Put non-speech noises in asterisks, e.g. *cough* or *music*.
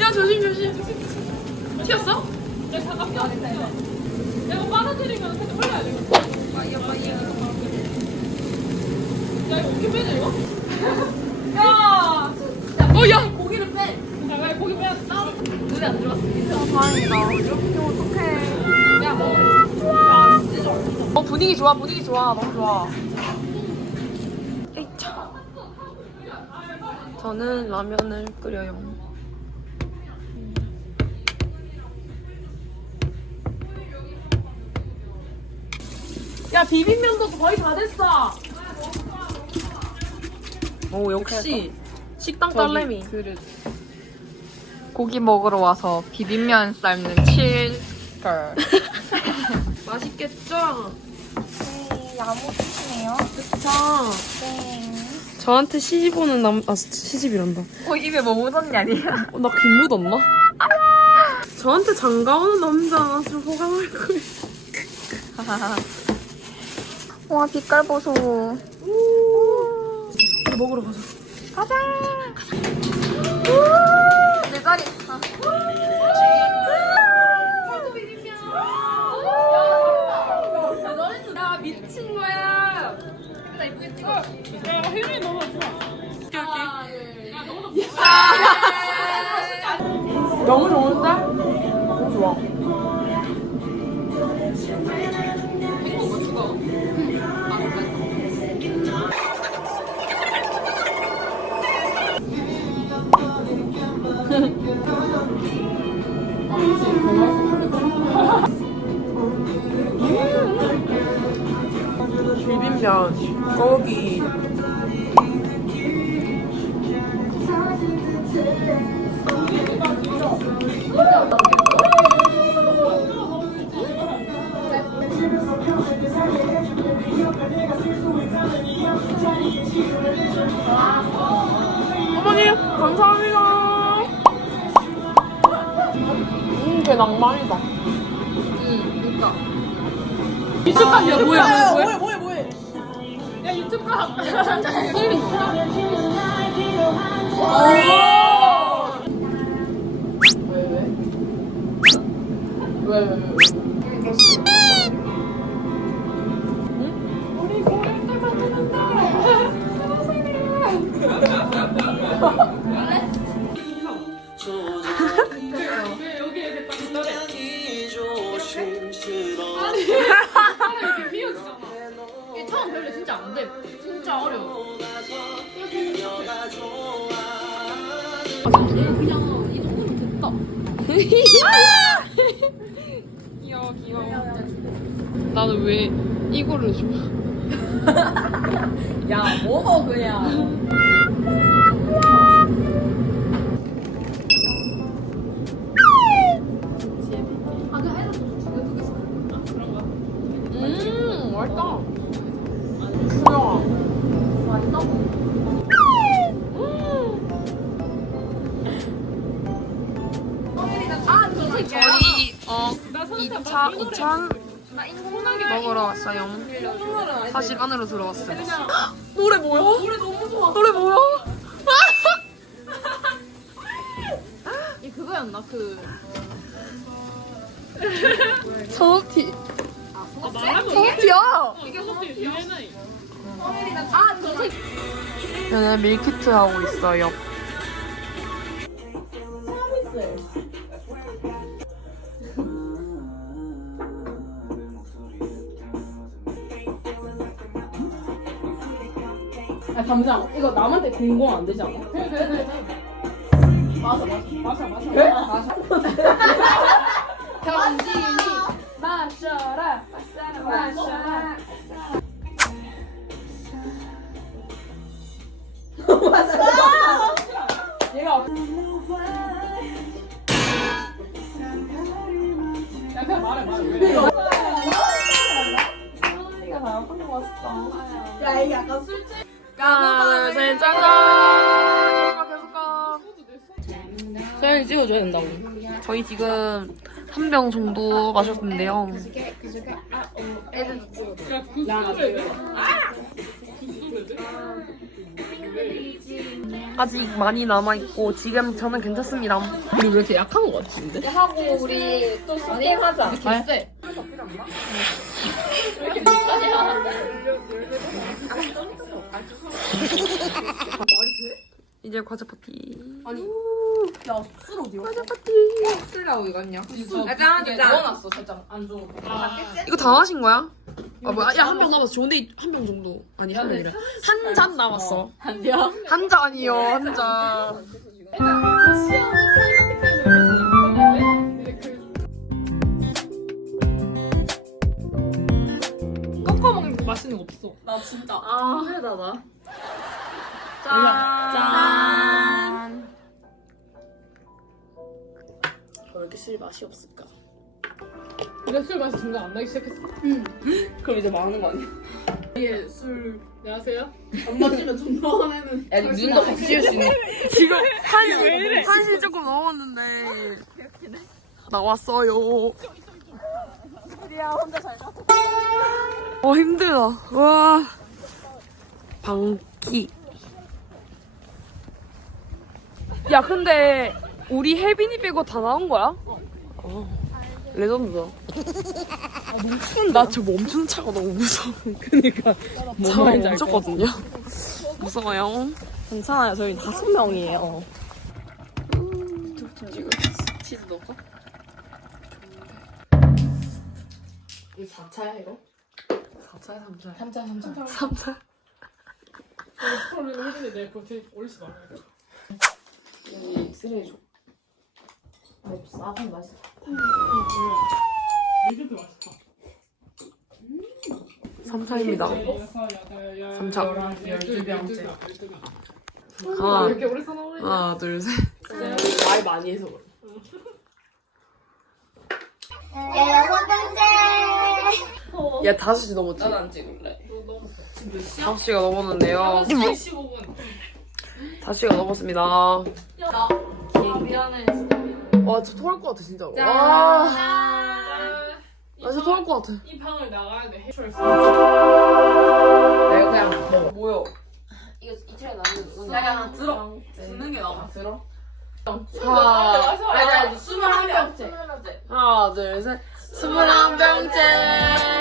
야 조심 조심. 튀었어? 내가 잠깐 튀어. 내가 빨아들이면 살짝 흘려야 돼. 야 이거 어떻게 빼냐 이거? *laughs* 야. 어 야. 고기를 빼. 야왜 고기 빼? 눈에 안 들어왔습니다. 다행이다. 이렇게 어떡해. 야 먹어. 어 분위기 좋아 분위기 좋아 너무 좋아. 에이차. 저는 라면을 끓여요. 야 비빔면도 거의 다 됐어. 오, 역시 식당 딸내미. 그릇. 고기 먹으러 와서 비빔면 삶는 7걸. *laughs* 맛있겠죠? 네, 야무지시네요. 그쵸. 네. 저한테 시집 오는 남, 아, 시집이란다. 어, 입에 뭐 묻었냐, 아니야? 어, 나김 묻었나? 저한테 장가 오는 남자 좀 호감할 거예요. 와, 빛깔 보소. 우리 먹으러 가자. 가자. 내자 리. 아. 야 미친 거야. 나 이쁘게 찍어. 야 혜민이 너무 좋아. 너무 좋은데? 너무 비빔면, 고기. 어머니, 감사합니다. 음, 개 낭만이다. 유튜브 각이야 뭐야? 뭐야 뭐야 뭐야? 각. 힐링. 왜 진짜 어려워. 그냥 이 정도면 됐다. 귀여워, 귀여워. 나는 왜 이거를 줘? *laughs* 야 먹어 그냥. 2차 2차 먹으러 왔어요. 사실 안으로 들어왔어요. *gasps* 노래 뭐야? 노래 너무 좋아. 노래 뭐야? *laughs* 이 그거였나 그. *laughs* 소티. 아 소티야. 이게 소티 DNA. 저는 밀키트 하고 있어요. 아 잠시만 이거 남한테 공공 안 되지 않아? 그래 그래 그래. 맞아 맞아 맞아 맞아. 맞아. 경진이 마셔라 마셔라. 얘가 야 그냥 말해 말해 왜? 하나, 둘, 셋, 짜잔! 계속 가, 사진 찍어줘야 된다고. 저희 지금 한 병 정도 마셨는데요. 아직 많이 남아있고 지금 저는 괜찮습니다. 우리 왜 이렇게 약한 거 같은데? 하고 우리 또 게임하자. 개쎄. 이 제 과자 파티. 야술 어디야? 술라고 이거냐? 아, 짠, 이게 짠. 넣어놨어 살짝 안 좋은 거. 이거 다 마신 거야? 아 뭐야? 야한 병 남았어. 좋은데 한 병 정도. 아니 한 병이래. 한 잔 남았어. 한 병. 한 잔이요 한 잔. 꺾어 먹는 거 맛있는 거 없어. 나 진짜. 아 술다다. 짠. 왜 이렇게 술 맛이 없을까? 근데 술 맛이 점점 안 나기 시작했어. 그럼 이제 망하는 거 아니야? 이게 술 안녕하세요. 안 마시면 존나 화내는. 야, 눈도 같이 수 있는. 지금 한시 한시 조금 넘었는데 나왔어요. 어 힘들어. 와 방귀. 야 근데 우리 혜빈이 빼고 다 나온 거야? 어 레전드다. 아, 너무 추운데? 나저 멈추는 차가 너무 무서워. 그니까. 차가 멈췄거든요. 무서워요. 괜찮아요. 저희 다섯 명이에요. 치즈 넣을까? 이거 4차야, 이거? 4차야 3차야? 3차, 3차. 3차? 프로를 해주는데 내가 그거 되게 올리지 말아요. 여기 쓰레기 줘. 아, 싸고 맛있어. 이게 더 맛있다. 3차입니다. 삼 3차. 12병째. 하나, 이렇게 오래 하나, 둘, 셋. 말 많이 해서 그래. 여섯 번째. 야, 5시 넘었지? 난안 찍을래. 5시가 넘었는데요. 15분. 5시가 넘었습니다. 아, 미안해. 와, 진짜 토할 것 같아, 진짜로. 와, 나 진짜 토할 것 같아. 이 방을 나가야 돼. 내가 그냥 먹어. 뭐야? 이거 이틀에 나는 야 야 들어. 듣는 게 나아. 들어. 하나, 아니 아니 스물한 병째. 하나, 둘, 셋. 21병째!